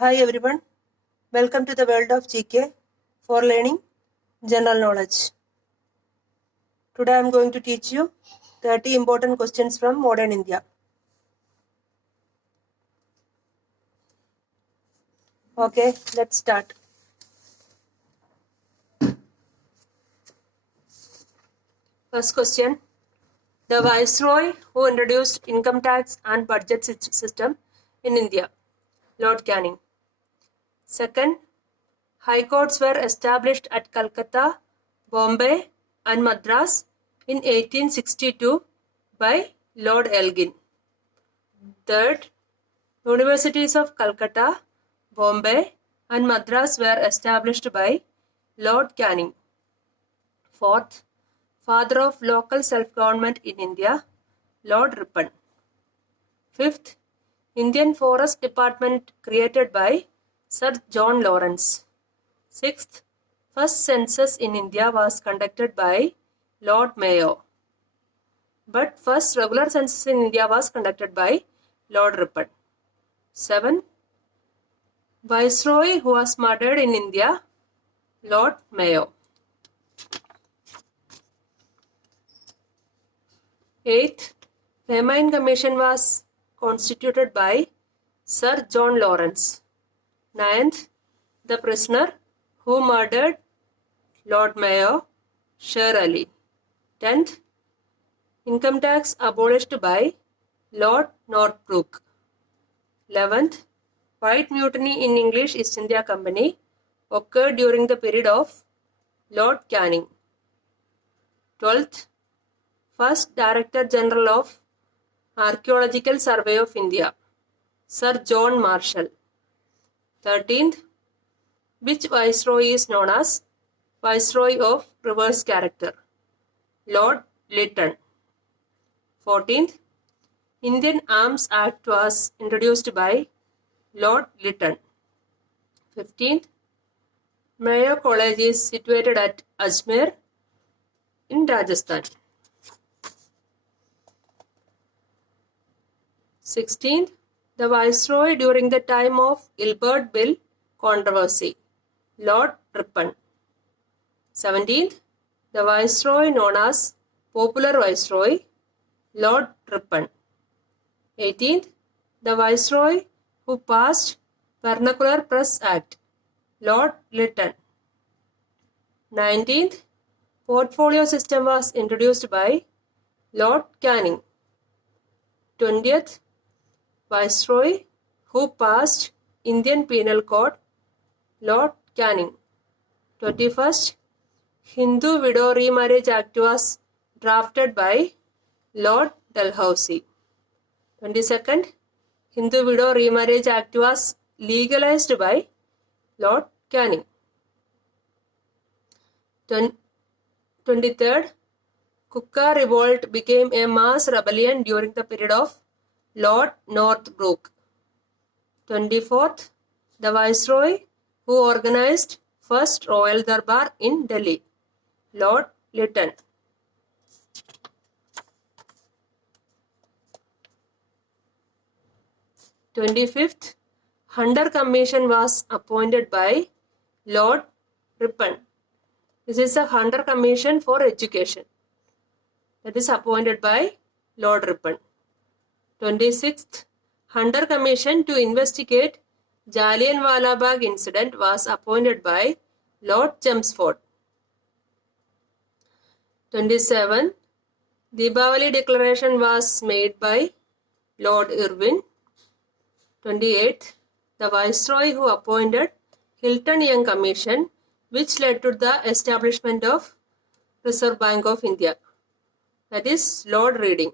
Hi everyone, welcome to the world of GK for learning general knowledge. Today I am going to teach you 30 important questions from modern India. Okay, let's start. First question. The Viceroy who introduced income tax and budget system in India, Lord Canning. Second, High courts were established at Calcutta, Bombay and Madras in 1862 by Lord Elgin. Third, Universities of Calcutta, Bombay and Madras were established by Lord Canning. Fourth, Father of local self-government in India, Lord Ripon. Fifth, Indian Forest Department created by Sir John Lawrence. Sixth, first census in India was conducted by Lord Mayo. But first regular census in India was conducted by Lord Ripon. 7. Viceroy who was murdered in India, Lord Mayo. 8. Famine Commission was constituted by Sir John Lawrence. 9th. The prisoner who murdered Lord Mayo, Sher Ali. 10th. Income tax abolished by Lord Northbrook. 11th. White mutiny in English East India Company occurred during the period of Lord Canning. 12th. First Director General of Archaeological Survey of India, Sir John Marshall. 13th. Which Viceroy is known as Viceroy of reverse character? Lord Lytton. 14th. Indian Arms Act was introduced by Lord Lytton. 15th. Mayo College is situated at Ajmer in Rajasthan. 16th. The Viceroy during the time of Ilbert Bill controversy, Lord Ripon. 17th. The Viceroy known as Popular Viceroy, Lord Ripon. 18th. The Viceroy who passed Vernacular Press Act, Lord Lytton. 19th. Portfolio system was introduced by Lord Canning. 20th. Viceroy who passed Indian Penal Code, Lord Canning. 21st. Hindu Widow Remarriage Act was drafted by Lord Dalhousie. 22nd. Hindu Widow Remarriage Act was legalized by Lord Canning. 23rd. Kukka revolt became a mass rebellion during the period of Lord Northbrook. 24th. The Viceroy who organized first Royal Darbar in Delhi, Lord Lytton. 25th. Hunter Commission was appointed by Lord Ripon. This is a Hunter Commission for Education that is appointed by Lord Ripon. 26th. Hunter Commission to investigate Jallianwala Bagh incident was appointed by Lord Chelmsford. 27. Deepavali Declaration was made by Lord Irwin. 28. The Viceroy who appointed Hilton Young Commission, which led to the establishment of Reserve Bank of India, that is Lord Reading.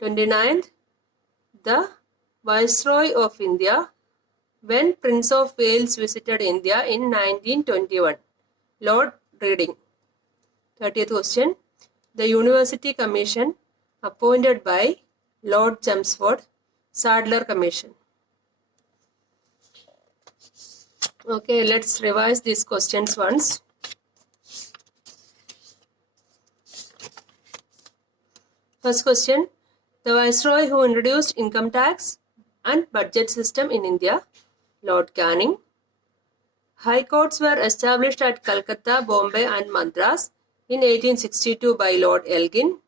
29th. The Viceroy of India when Prince of Wales visited India in 1921, Lord Reading. 30th question. The University Commission appointed by Lord Chelmsford, Sadler Commission. Okay, let's revise these questions once. First question. The Viceroy who introduced income tax and budget system in India, Lord Canning. High courts were established at Calcutta, Bombay and Madras in 1862 by Lord Elgin.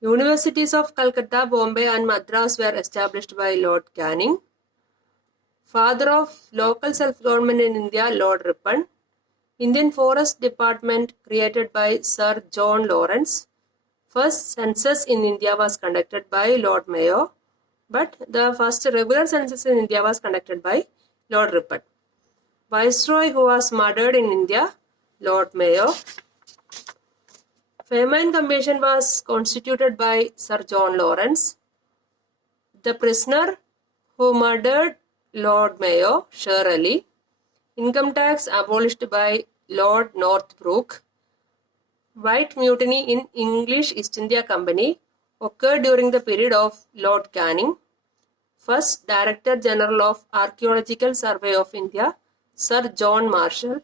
Universities of Calcutta, Bombay and Madras were established by Lord Canning. Father of local self-government in India, Lord Ripon. Indian Forest Department created by Sir John Lawrence. First census in India was conducted by Lord Mayo, but the first regular census in India was conducted by Lord Ripon. Viceroy who was murdered in India, Lord Mayo. Famine Commission was constituted by Sir John Lawrence. The prisoner who murdered Lord Mayo, Sher Ali. Income tax abolished by Lord Northbrook. White mutiny in English East India Company occurred during the period of Lord Canning. First Director General of Archaeological Survey of India, Sir John Marshall.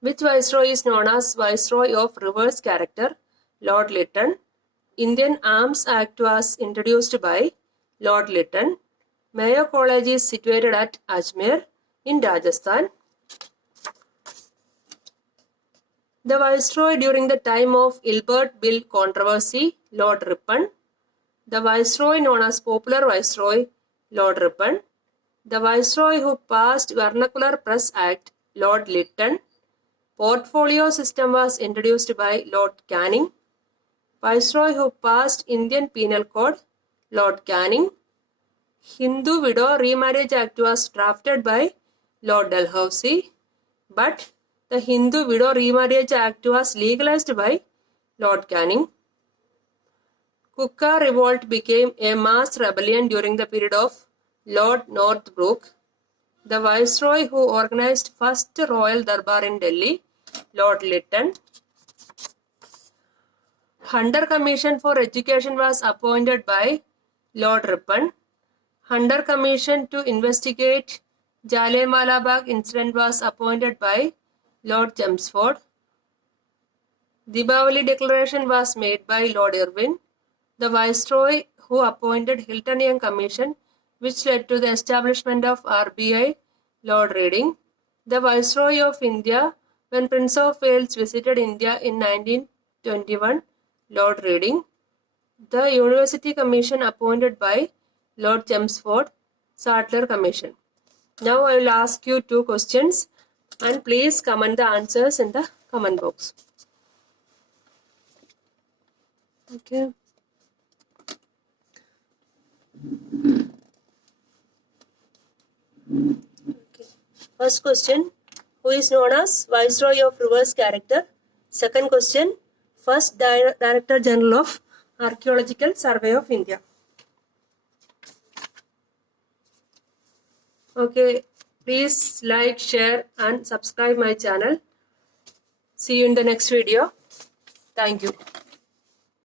Which Viceroy is known as Viceroy of reverse character? Lord Lytton. Indian Arms Act was introduced by Lord Lytton. Mayo College is situated at Ajmer in Rajasthan. The Viceroy during the time of Ilbert Bill controversy, Lord Ripon. The Viceroy known as Popular Viceroy, Lord Ripon. The Viceroy who passed Vernacular Press Act, Lord Lytton. Portfolio system was introduced by Lord Canning. Viceroy who passed Indian Penal Code, Lord Canning. Hindu Widow Remarriage Act was drafted by Lord Dalhousie, but the Hindu Widow Remarriage Act was legalized by Lord Canning. Kukka Revolt became a mass rebellion during the period of Lord Northbrook. The Viceroy who organized first Royal Darbar in Delhi, Lord Lytton. Hunter Commission for Education was appointed by Lord Ripon. Hunter Commission to investigate Jallianwala Bagh incident was appointed by Lord Chelmsford. Deepavali Declaration was made by Lord Irwin. The Viceroy who appointed Hiltonian Commission, which led to the establishment of RBI, Lord Reading. The Viceroy of India when Prince of Wales visited India in 1921, Lord Reading. The University Commission appointed by Lord Chelmsford, Sattler Commission. Now I will ask you 2 questions and please comment the answers in the comment box. Okay. First question, who is known as Viceroy of reverse character? Second question, first Director General of Archaeological Survey of India. Okay, please like, share and subscribe my channel. See you in the next video. Thank you.